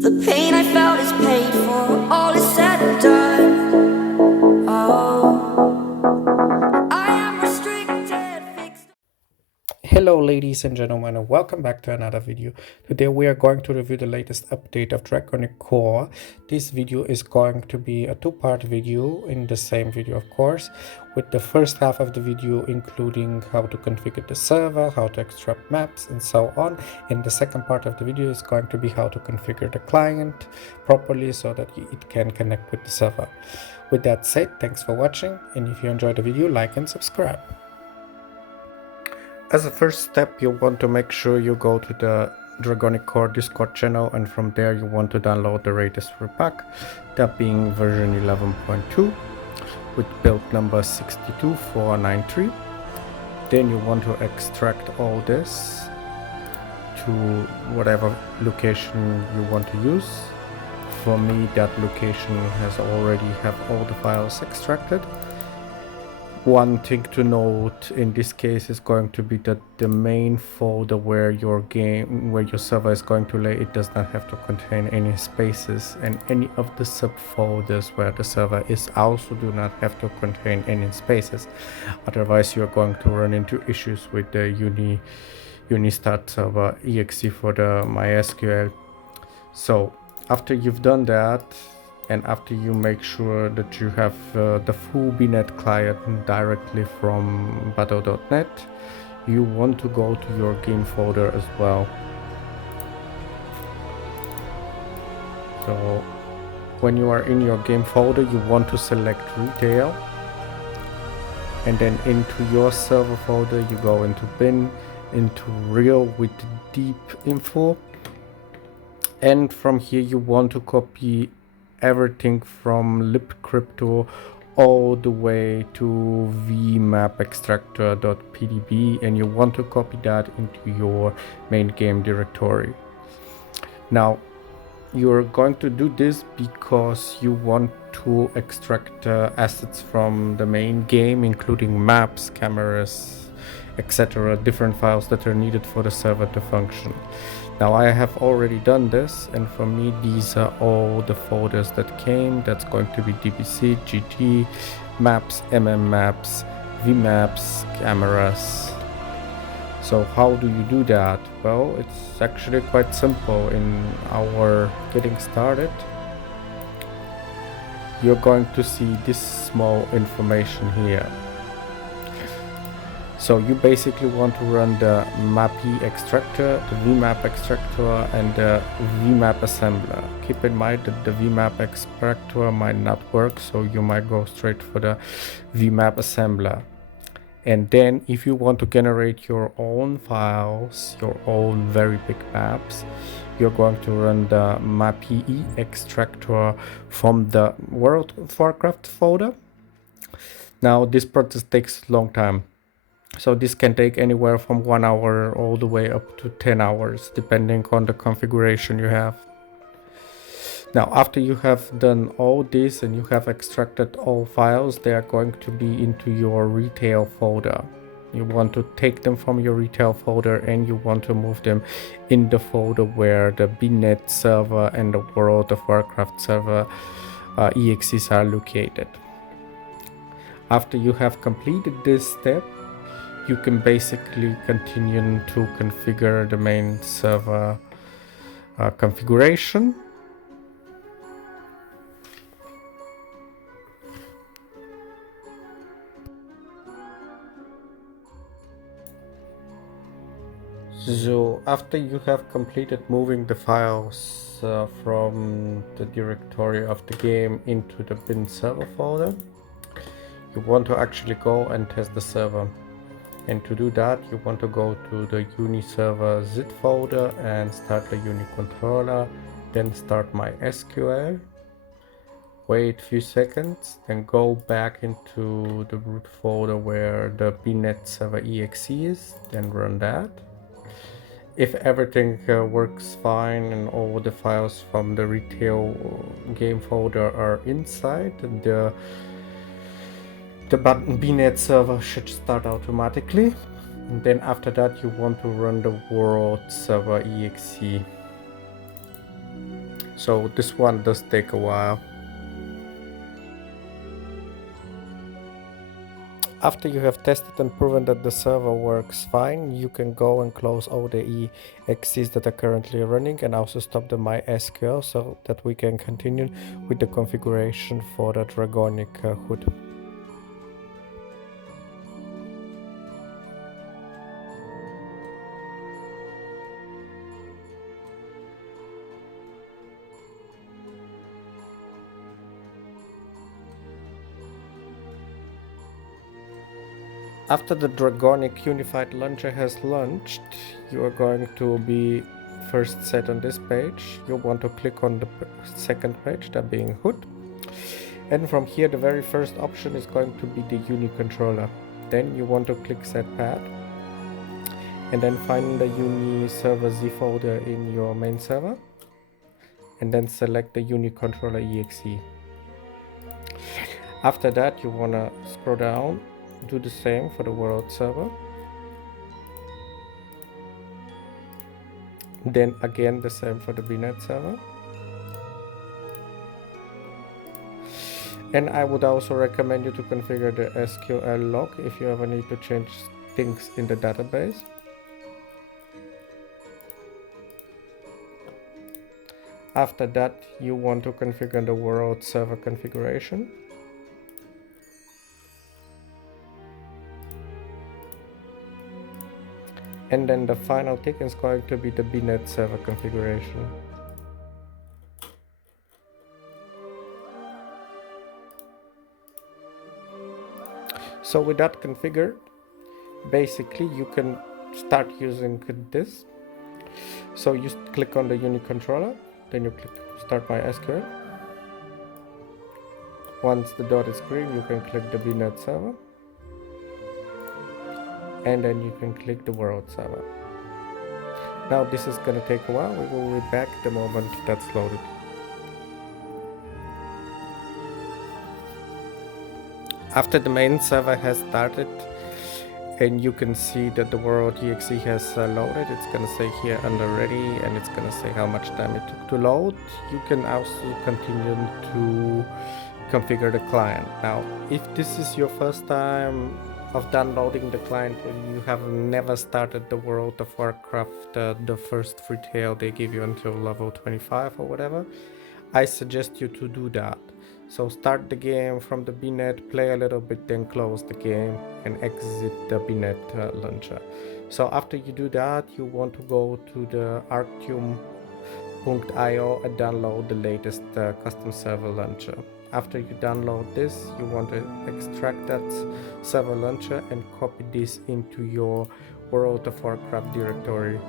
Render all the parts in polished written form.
The pain I felt is paid for, all is said and done. Oh, I am restricted, fixed. Hello ladies and gentlemen, and welcome back to another video. Today we are going to review the latest update of Dragonic Core. This video is going to be a two-part video in the same video, of course, with the first half of the video including how to configure the server, how to extract maps and so on. And the second part of the video is going to be how to configure the client properly so that it can connect with the server. With that said, thanks for watching, and if you enjoyed the video, like and subscribe. As a first step, you want to make sure you go to the Dragonic Core Discord channel, and from there you want to download the latest repack, that being version 11.2 with build number 62493. Then you want to extract all this to whatever location you want to use. For me, that location has already have all the files extracted. One thing to note in this case is going to be that the main folder where your server is going to lay, it does not have to contain any spaces, and any of the subfolders where the server is also do not have to contain any spaces. Otherwise you're going to run into issues with the Unistart server exe for the MySQL. So after you've done that, and after you make sure that you have the full bnet client directly from battle.net, you want to go to your game folder as well. So when you are in your game folder, you want to select retail, and then into your server folder you go into bin, into real with deep info, and from here you want to copy everything from libcrypto all the way to vmapextractor.pdb, and you want to copy that into your main game directory. Now you're going to do this because you want to extract assets from the main game, including maps, cameras, etc., different files that are needed for the server to function. Now I have already done this, and for me these are all the folders that came. That's going to be DBC, GT, maps, maps, vmaps, cameras. So how do you do that? Well, it's actually quite simple. In our getting started, you're going to see this small information here. So you basically want to run the MAPI extractor, the VMAP extractor, and the VMAP assembler. Keep in mind that the VMAP extractor might not work, so you might go straight for the VMAP assembler. And then if you want to generate your own files, your own very big maps, you're going to run the MAPI extractor from the World of Warcraft folder. Now this process takes a long time. So this can take anywhere from 1 hour all the way up to 10 hours, depending on the configuration you have. Now, after you have done all this and you have extracted all files, they are going to be into your retail folder. You want to take them from your retail folder and you want to move them in the folder where the bnet server and the World of Warcraft server exes are located. After you have completed this step, you can basically continue to configure the main server configuration. So after you have completed moving the files from the directory of the game into the bin server folder, you want to actually go and test the server. And to do that, you want to go to the uniserver zip folder and start the unicontroller, then start MySQL. Wait a few seconds, then go back into the root folder where the bnet server exe is, then run that. If everything works fine and all the files from the retail game folder are inside, the bnet server should start automatically. And then after that you want to run the world server exe. So this one does take a while. After you have tested and proven that the server works fine, you can go and close all the exes that are currently running and also stop the MySQL so that we can continue with the configuration for the Dragonic hood. After the Dragonic Unified Launcher has launched, you are going to be first set on this page. You want to click on the second page, that being hood. And from here, the very first option is going to be the Uni controller. Then you want to click set path. And then find the Uni server Z folder in your main server. And then select the Uni controller exe. After that, you want to scroll down. Do the same for the world server. Then again the same for the BNet server. And I would also recommend you to configure the SQL log if you ever need to change things in the database. After that, you want to configure the world server configuration. And then the final tick is going to be the BNet server configuration. So with that configured, basically you can start using this. So you click on the Uni controller, then you click Start MySQL. Once the dot is green, you can click the BNet server. And then you can click the world server. Now this is gonna take a while. We will be back the moment that's loaded. After the main server has started and you can see that the world exe has loaded, it's gonna say here under ready and it's gonna say how much time it took to load. You can also continue to configure the client. Now if this is your first time of downloading the client and you have never started the World of Warcraft, the first free trial they give you until level 25 or whatever, I suggest you to do that. So start the game from the BNet, play a little bit, then close the game and exit the BNet launcher. So after you do that, you want to go to the arctium.io and download the latest custom server launcher. After you download this, you want to extract that server launcher and copy this into your World of Warcraft directory.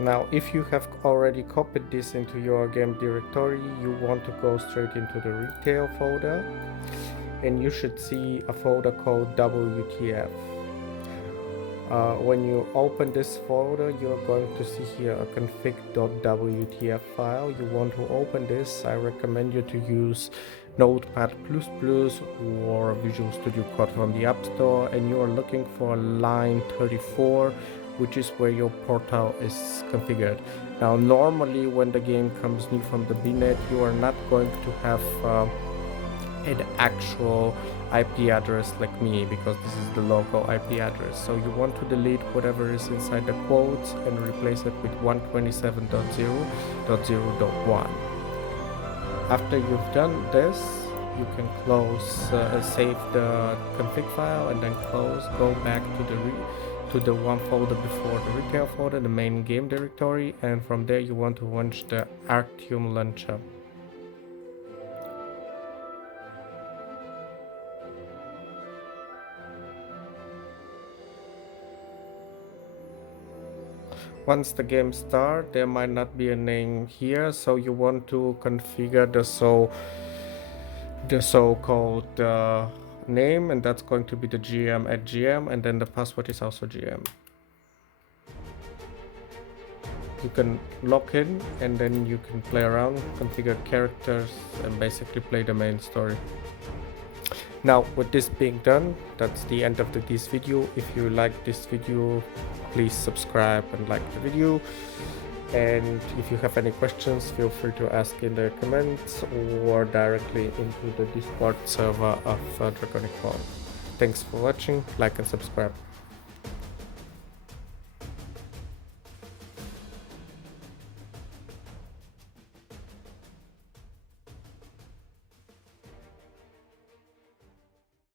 Now, if you have already copied this into your game directory, you want to go straight into the retail folder and you should see a folder called WTF. When you open this folder, you're going to see here a config.wtf file. You want to open this, I recommend you to use Notepad++ or Visual Studio Code from the App Store, and you are looking for line 34, which is where your portal is configured. Now normally when the game comes new from the BNet, you are not going to have an actual IP address like me, because this is the local IP address. So you want to delete whatever is inside the quotes and replace it with 127.0.0.1. After you've done this, you can close, save the config file and then close, go back to the one folder before the retail folder, the main game directory, and from there you want to launch the Arctium launcher. Once the game starts, there might not be a name here, so you want to configure the so-called name, and that's going to be the GM@GM, and then the password is also GM. You can log in and then you can play around, configure characters, and basically play the main story. Now, with this being done, that's the end of this video. If you like this video, please subscribe and like the video. And if you have any questions, feel free to ask in the comments or directly into the Discord server of Dragonic. Thanks for watching, like and subscribe.